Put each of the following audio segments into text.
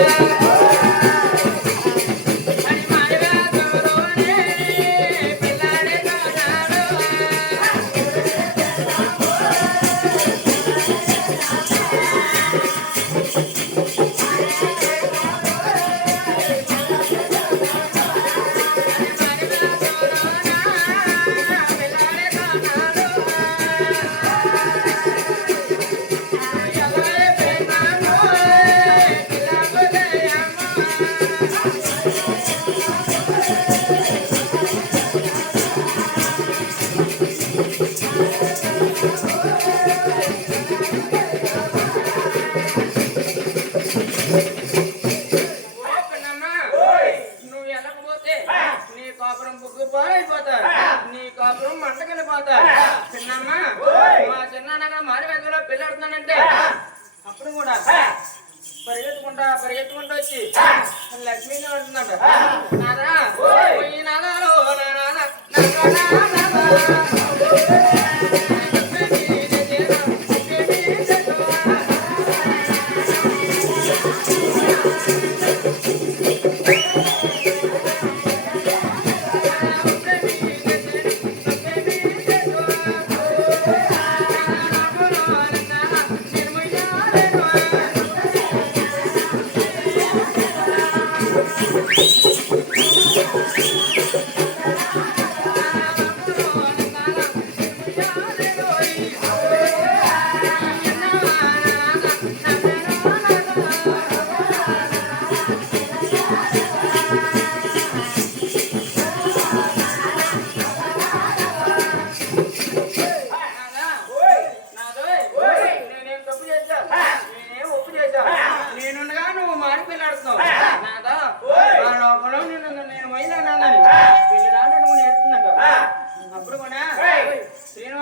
Yeah. నువ్వు వెళ్ళకపోతే నీ కాపురం బుగ్గు పారైపోతా నీ కాపురం మంటకెళ్ళిపోతా చిన్నమ్మ మా చిన్నగా మారి వెంకలో పెళ్ళాడుతున్నానంటే అప్పుడు కూడా పరిగెత్తుకుంటా పరిగెత్తుకుంటా వచ్చి లక్ష్మీని అంటుందంట నాదా పోయి నాదాలో నా నాదా,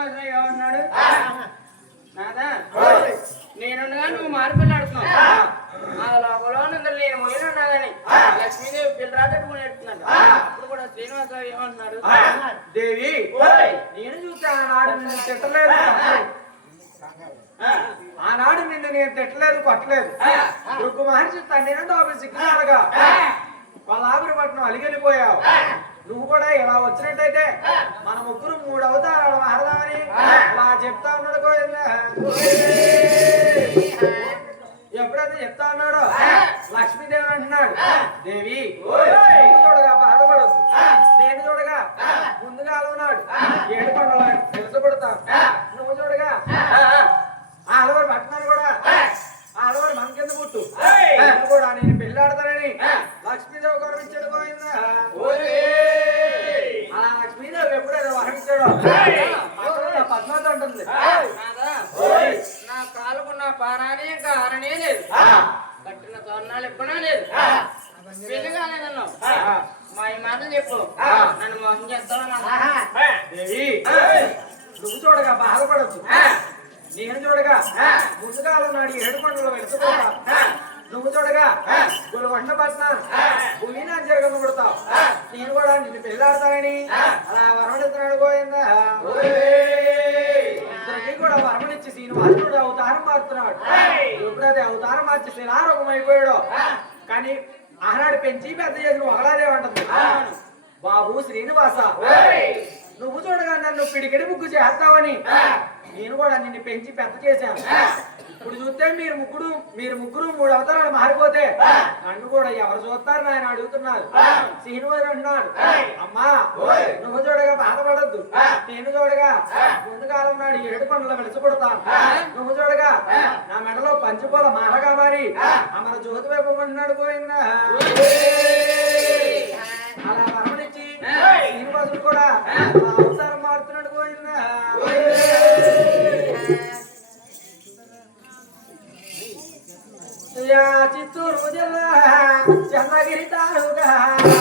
శ్రీనివాసరావు ఏమంటున్నాడు నాదా? నేనుండగా నువ్వు మారి పెళ్ళాడుతున్నావు ఆ. లోపల నేను వైనానని లక్ష్మీదేవి పెళ్ళి రాటట్టు నువ్వు నేర్చుకున్నాడు అప్పుడు కూడా శ్రీనివాసరావు ఏమంటున్నాడు దేవి నేను చూస్తే ఆనాడు నిన్ను తిట్టలేదు. ఆనాడు నిన్ను నేను తిట్టలేదు కొట్టలేదు. దుర్గు మహర్షి తండ్రి నుండి ఒక సిగ్గుగా వాళ్ళ ఆవిరిపట్నం అలిగెళ్ళిపోయావు నువ్వు కూడా ఇలా వచ్చినట్టయితే మన ముగ్గురు మూడు అవతారాలు మారదామని అలా చెప్తా ఉన్నాడు. ఎప్పుడైతే చెప్తా ఉన్నాడో లక్ష్మీదేవి అంటున్నాడు. దేవి చూడగా బాధపడద్దు. నేను చూడగా ముందుగా ఉన్నాడు ఏడు కొండలు తెలుసపడతాను నువ్వు చూడగా ఆ. అలవారు పట్టణాలు కూడా. ఆ. అలవారు మన కింద పుట్టు? కూడా నేను పెళ్ళాడతానని లక్ష్మీదేవి గౌరవించాడు పోయిందా ఉంటుంది నాదా, నా పారానే ఇంకా ఆరనే లేదు కట్టిన తోరణాలు ఎప్పుడా లేదు పెళ్ళి కాలేదన్నావు మా ఈ మాటలు చెప్పు నన్ను మోసం చేస్తావా నువ్వు చూడగా బాధపడద్దు నేను చూడగా ముందుగా నాడు ఏడు పండుగలు నువ్వు చూడగా గులగొండ పట్న భూమి నా జరగను కొడతావు నేను కూడా నిన్ను పెళ్ళాడతానని అలా అవతారం మారుతున్నాడు. ఎప్పుడైతే అవతారం మార్చి శిలారోగం అయిపోయాడు కానీ ఆనాడు పెంచి పెద్ద చేసిన ఒకలాదేమంటుంది బాబు శ్రీనివాస నువ్వు చూడగా నన్ను పిడికిడి ముగ్గు చేస్తావని నేను కూడా నిన్ను పెంచి పెద్ద చేశాను. ఇప్పుడు చూస్తే మీరు ముగ్గురు మీరు ముగ్గురు మూడు అవతారాలు మారిపోతే నన్ను కూడా ఎవరు చూస్తారు ఆయన అడుగుతున్నారు. శ్రీనివాసు అంటున్నాడు. అమ్మా నువ్వు చూడగా బాధపడద్దు. నేను చూడగా ముందు కాలం నాడు ఏడు పండ్ల వెలుసుపడతాను నువ్వు చూడగా నా మెడలో పంచిపోల మాలగా మారి అమర జ్యోతి వైపు అంటున్నాడు పోయిందా అలా వరమనిచ్చి శ్రీనివాసుడు కూడా Ah.